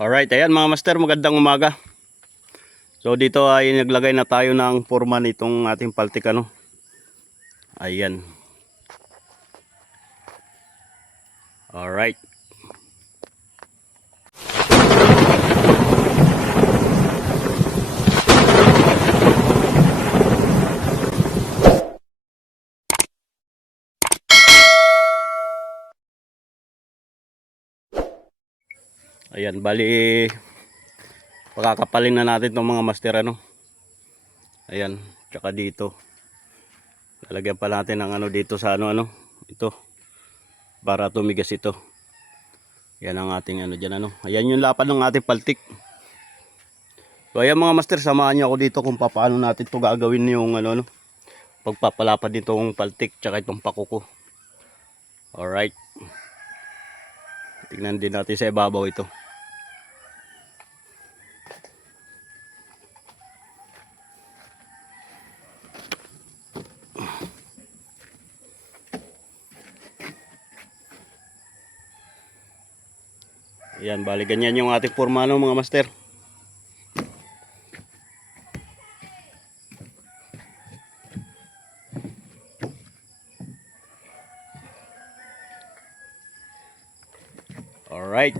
Alright, ayan mga master, magandang umaga. So dito ay naglagay na tayo ng forma nitong ating paltik ano. Ayan. Alright. Ayan, bali pakakapalin na natin itong mga master ano. Ayan, tsaka dito. Lalagyan pa natin ng ano dito sa ano ito para tumigas ito. Yan ang ating ano diyan ano. Ayan yung lapad ng ating paltik. So ayan mga master, samahan niyo ako dito kung paano natin to gagawin yung ano pagpapalapad nitong paltik tsaka itong pakuko. Alright. Tingnan din natin sa ibabaw ito. Ayan, bali ganyan yung ating forma no, mga master. Alright.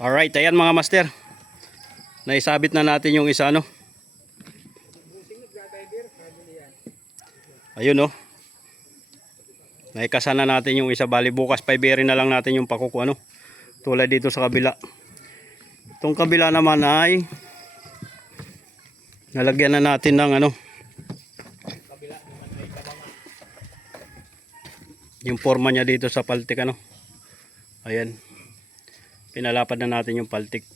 Alright, ayan mga master. Naisabit na natin yung isa ano. Ayun oh. Naikasan na natin yung isa, bali bukas paiberin na lang natin yung pakuko ano. Tulad dito sa kabila. Itong kabila naman ay nalagyan na natin ng ano. Yung forma niya dito sa paltik ano. Ayan. Pinalapad na natin yung paltik.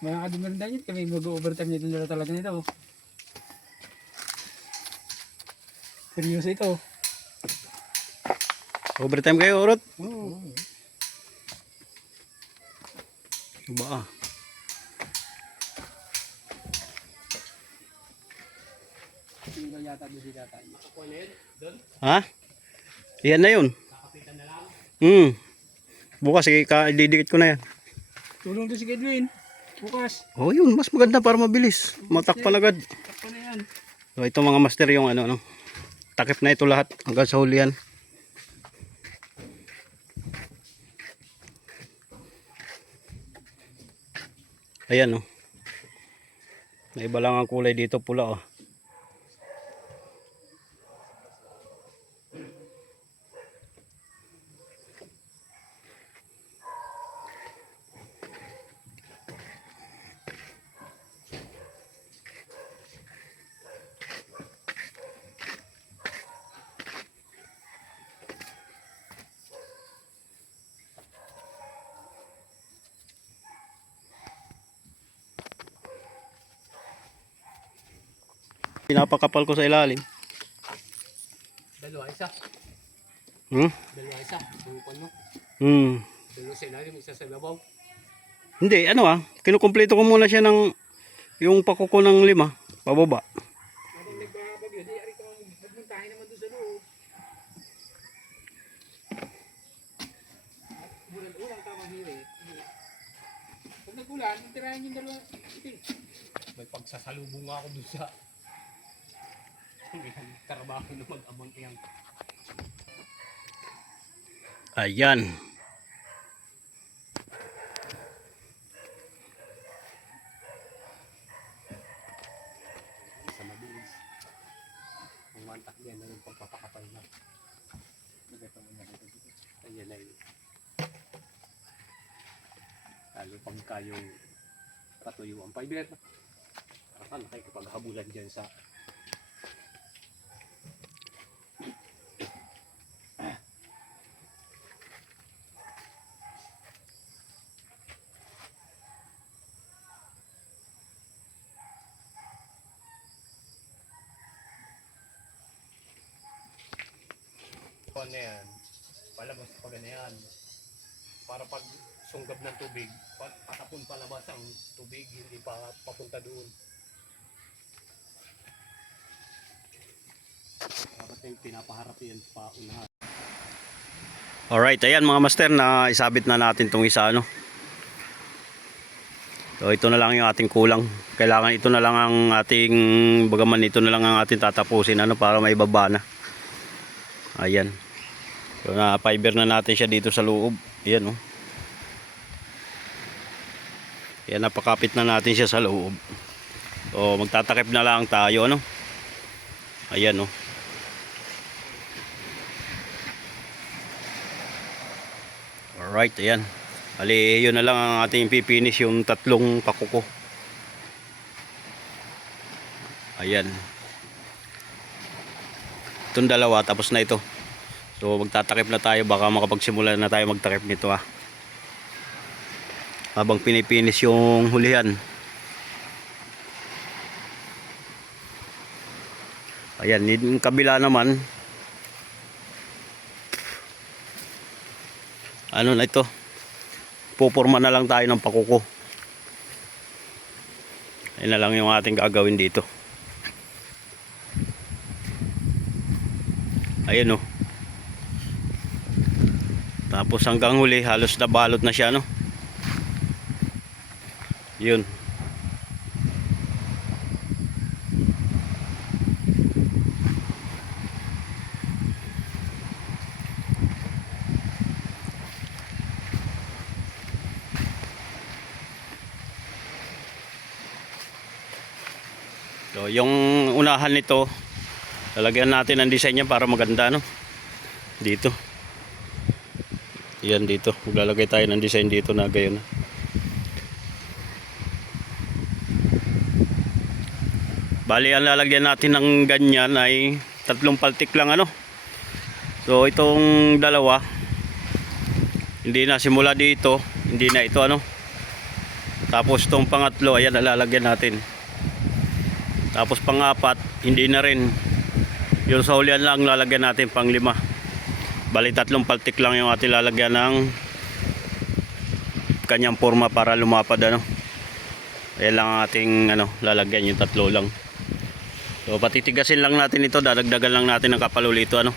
Mga kadumanda yun, kami mag-overtime nito na talaga nito. Seryoso ito. Overtime kayo, Urot? Oo. Ba? Hindi ba yata doon si tatay? Ha? Yan na yun. Bukas, didikit ko na yan. Tulong doon si Edwin. Bukas. Oh, yun. Mas maganda para mabilis. Matakpan agad. Takpan na yan. So, ito mga master yung ano. Takip na ito lahat hanggang sa hulihan. Ayan, oh. May iba lang ang kulay dito, pula, oh. Pinapakapal ko sa ilalim. Dalawa isa. Dalawa isa. Bukan mo. Dalawa sa ilalim, isa sa labaw. Hindi, kinukumpleto ko muna siya ng yung pakuko ng 5 pababa. Habang nagbabagyo, di ari ko magmuntahin naman doon sa loob. At bulan-ulang tama hiri. Pag nag-ulan, tirahin yung dalawa. May pagsasalubong ako doon sa trabaho na mag-amang iyang. Ayan. Sa mabilis. Ang mantak yan na yung pagpapakapal na. Ayan ay. Lalo pagka yung katuyuan pa. Ibilat na. Saan nakikipaghabulan dyan sa na yan, palabas pa ganyan. Para pag sunggab ng tubig, patapon palabas ang tubig, hindi pa papunta doon. Dapat yung pinapaharap yan pa unahan. Alright, ayan mga master, na isabit na natin itong isa, So ito na lang yung ating kulang. Kailangan ito na lang ang ating, bagaman ito na lang ang ating tatapusin, para may baba na. Ayan. So na fiber na natin siya dito sa loob. Ayan, Ayan, napakapit na natin siya sa loob. So magtatakip na lang tayo, Ayan, Alright, ayan. Bali, yun na lang ang ating pipinish, yung 3 pakuko. Ayan. Itong 2, tapos na ito. So magtatakip na tayo, baka makapagsimula na tayo magtakip nito, habang pinipinis yung hulihan. Ayan, yung kabila naman, na ito, pupurma na lang tayo ng pakuko. Ayun na lang yung ating gagawin dito. Ayan, tapos hanggang huli halos nabalot na siya, Yun. So yung unahan nito, lalagyan natin ang design niya para maganda, Dito. Yan dito. Maglalagay tayo ng design dito na gayon. Bali, ang lalagyan natin ng ganyan ay 3 paltik lang, So itong 2, hindi na simula dito, hindi na ito, Tapos itong pangatlo, ayan, nalalagyan natin. Tapos pang-apat, hindi na rin. Yung sa hulihan lang lalagyan natin pang-5. Bali 3 paltik lang yung ating lalagyan ng kanyang forma para lumapad, ano. Ayan lang ang ating lalagyan, yung 3 lang. So patitigasin lang natin ito, dadagdagan lang natin ng kapal ulit ito, ano.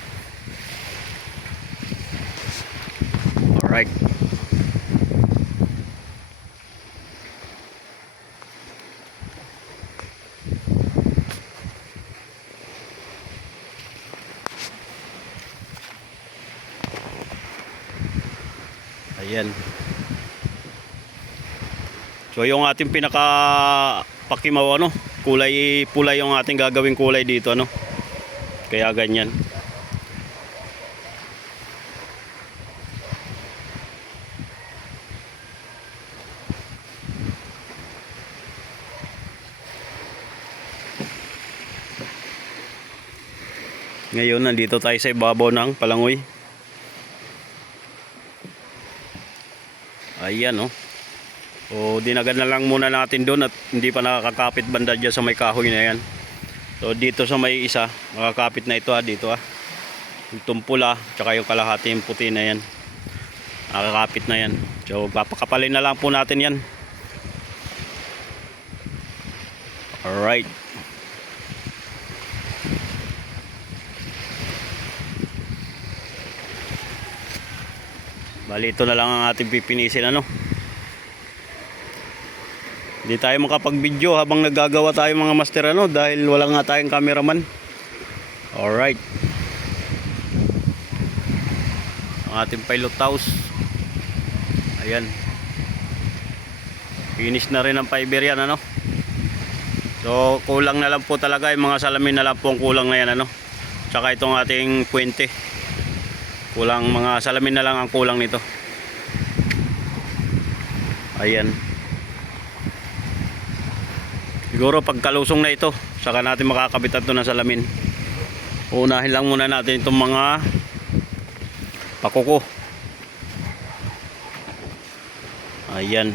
Alright. Ayan. So yung ating pinaka pakimaw, kulay pula yung ating gagawing kulay dito, ano. Kaya ganyan. Ngayon nandito tayo sa ibabaw ng palangoy. Ayan, oh. O dinagan na lang muna natin doon at hindi pa nakakapit banda dyan sa may kahoy na yan. So dito sa may isa, makakapit na ito, dito. Yung pula, tsaka yung kalahati yung puti na yan. Nakakapit na yan. So papakapalin na lang po natin yan. Alright. Bali ito na lang ang ating pipinisin, ano. Hindi tayo makapag-video habang naggagawa tayo mga master, ano, dahil wala nga tayong cameraman. Alright. Ang ating pilot house. Ayan. Finish na rin ang fiber yan, ano. So kulang na lang po talaga yung mga salamin na lang po ang kulang na yan, ano. Tsaka itong ating puwente. Kulang, mga salamin na lang ang kulang nito. Ayan. Siguro pagkalusong na ito, saka natin makakabitan ito ng salamin. Unahin lang muna natin itong mga pakuko. Ayan.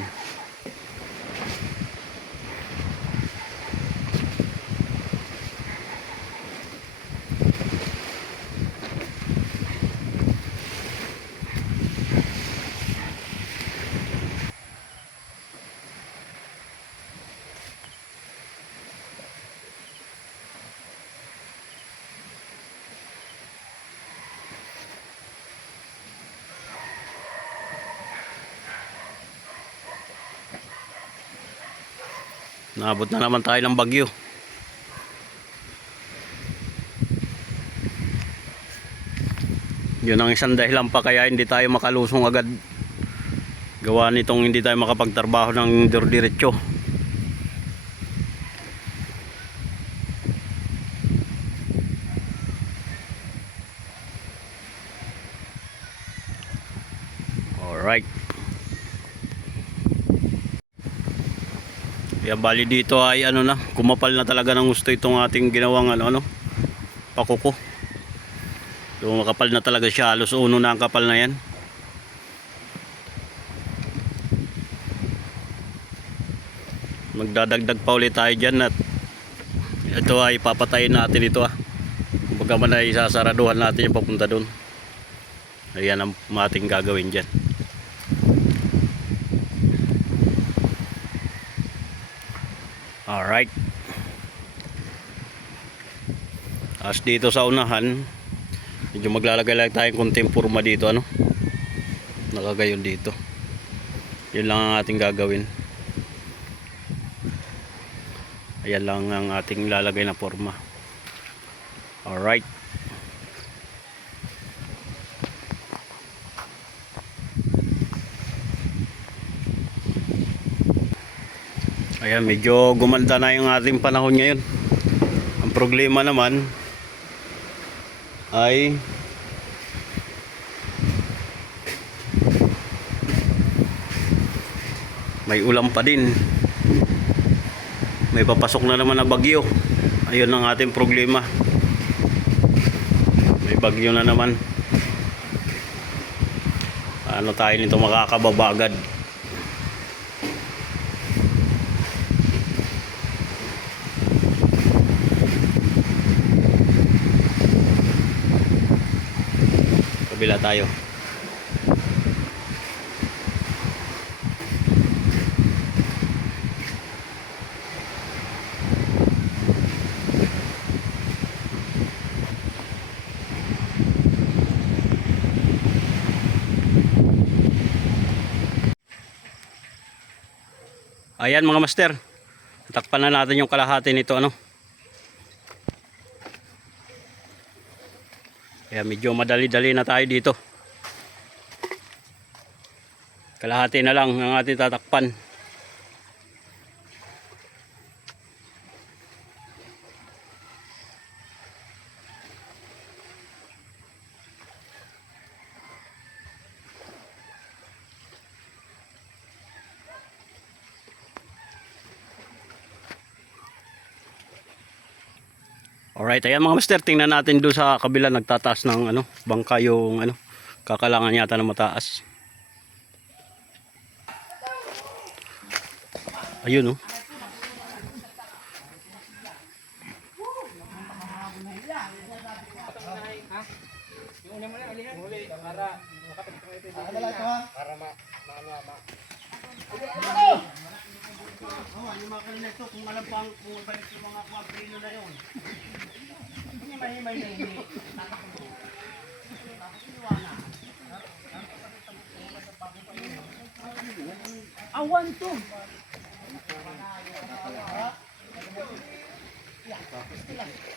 Naabot na naman tayo ng bagyo. Yun ang isang dahilan pa kaya hindi tayo makalusong agad. Gawa nitong hindi tayo makapagtrabaho ng diretso. Alright. Kaya bali dito ay kumapal na talaga ng gusto itong ating ginawang pakuko. So makapal na talaga siya, halos uno na ang kapal na yan. Magdadagdag pa ulit tayo dyan at ito ay papatayin natin ito. Kumbaga man ay sasaraduhan natin yung papunta doon. Ayan ang ating gagawin dyan. Alright. As dito sa unahan, medyo maglalagay lang tayong konting forma dito, nakagayon dito. Yun lang ang ating gagawin. Ayan lang ang ating lalagay na forma. Alright. Ayan, medyo gumanda na yung ating panahon ngayon. Ang problema naman ay may ulan pa din. May papasok na naman na bagyo. Ayun ang ating problema. May bagyo na naman. Ano tayo nito makakababa agad. kabila tayo. Ayan mga master, takpan na natin yung kalahati nito ano. Kaya medyo madali-dali na tayo dito. Kalahati na lang ang ating tatakpan. Alright, ayan mga master, tingnan natin doon sa kabila, nagtataas ng ano, bangka yung ano, kakalangan yata ng mataas. Ayun oh. Yung mga kanina ito, kung alam pang kung balik yung mga kwabrino na yun. Hindi mahimay na hindi. Awan to.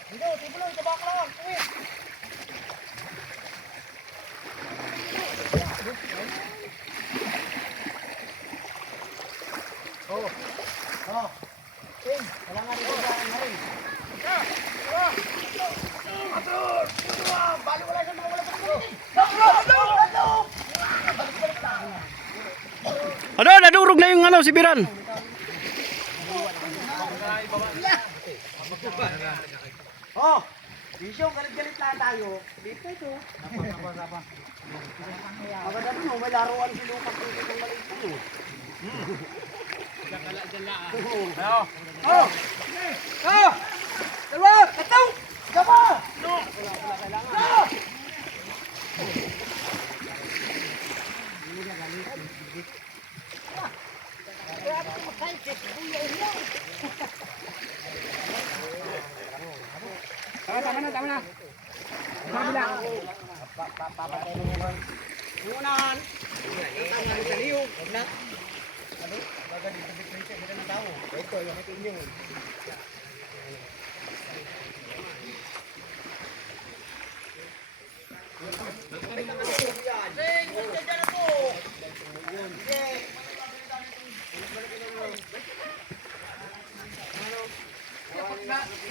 Hindi, tibuloy, tabak lang. Ano, nadurog na yung ano, sibiran. Oh, Bisyong, galit-galit lang tayo. Dito ito. Maganda mo, may laruan si Lucas dito ng maliit ko. Dala-dala. Oh! Oh! Oh! Dalawa! Kataw! Gaba! No! Wala kailangan. No! Tama na. Kabila. Papatay mo naman. Unahan. Ang ano sa liyo. Huwag na. Ano? Baga dito dito ng tao. Ito, yung ito niyo.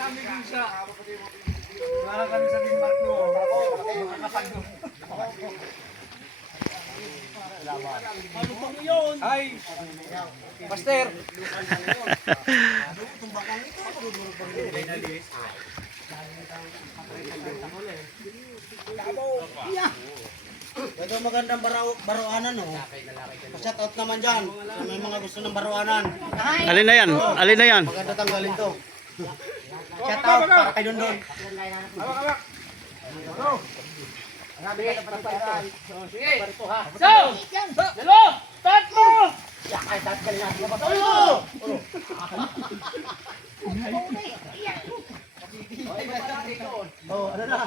Kami din sa para kami sa Denmark no. Ano pang yun? Ay! Master! Tumbakang ito ako dudurog pang yun. Ito magandang baruanan no. Pa-shout out naman dyan. May mga gusto ng baruanan. Alin na yan? Alin na yan? Maganda tanggalin to. Shout out para kay Dondon. Hawak. Sige. So, dalo! Start mo! Ay, start ka na. Oh, ano na?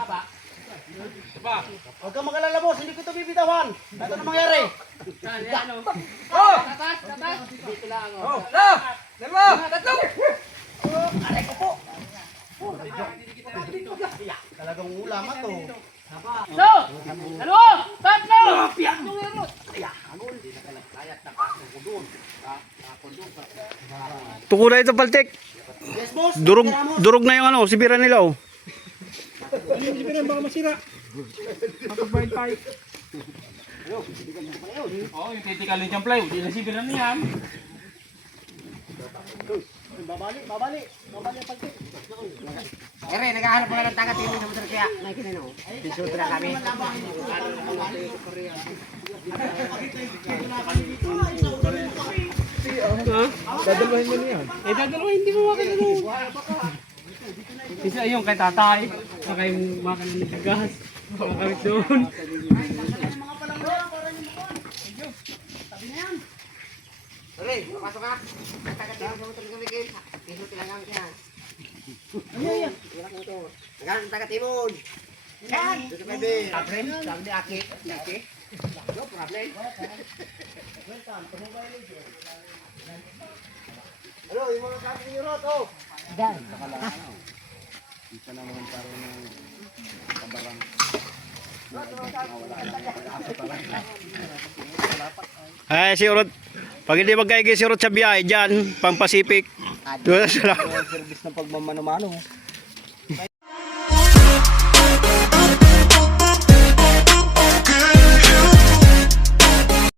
Huwag kang mag-alala boss, hindi ko ito bibitawan. Ano na mangyari? Oh! Tatas! Dito lang. Oh! Dalawa! Tatlo! Aray ko po! Talagang ulaman to. So! Dalawa! Tatlo! Piyak nyo nga mo! Tuko na ito, paltik. Yes boss! Durog na yung ano, sibiran nila oh. Sibiran baka masira. Kapag tayo. Oh, yung titikalin siyang plywood, hindi na sibiran niyan. Babali ang pagkit. Ere, naghahanap pa ng taga tili ng motor kaya nakikinig no. Pisutra na kami. Dadalwahin mo niyan. Eh, dadalwahin, hindi mo makakalaw. Kasi ayun, kay tatay, na kay makanan ng gas. Makakawit doon. Dali, pasok ka. Ang taga-timon sa motor kami kayo. Piso tilangang kaya. Wala ko ito. Ang taga-timon. Yan. Dito kay Ben. Problem. Sabi ni Aki. Aki. No problem. Hello, yung mga sabi niyo Rot, oh. Ay, si Urot. Pag hindi magkaigay si Urot sa biyahe dyan, pang Pacific. Service ng pagmamano-mano.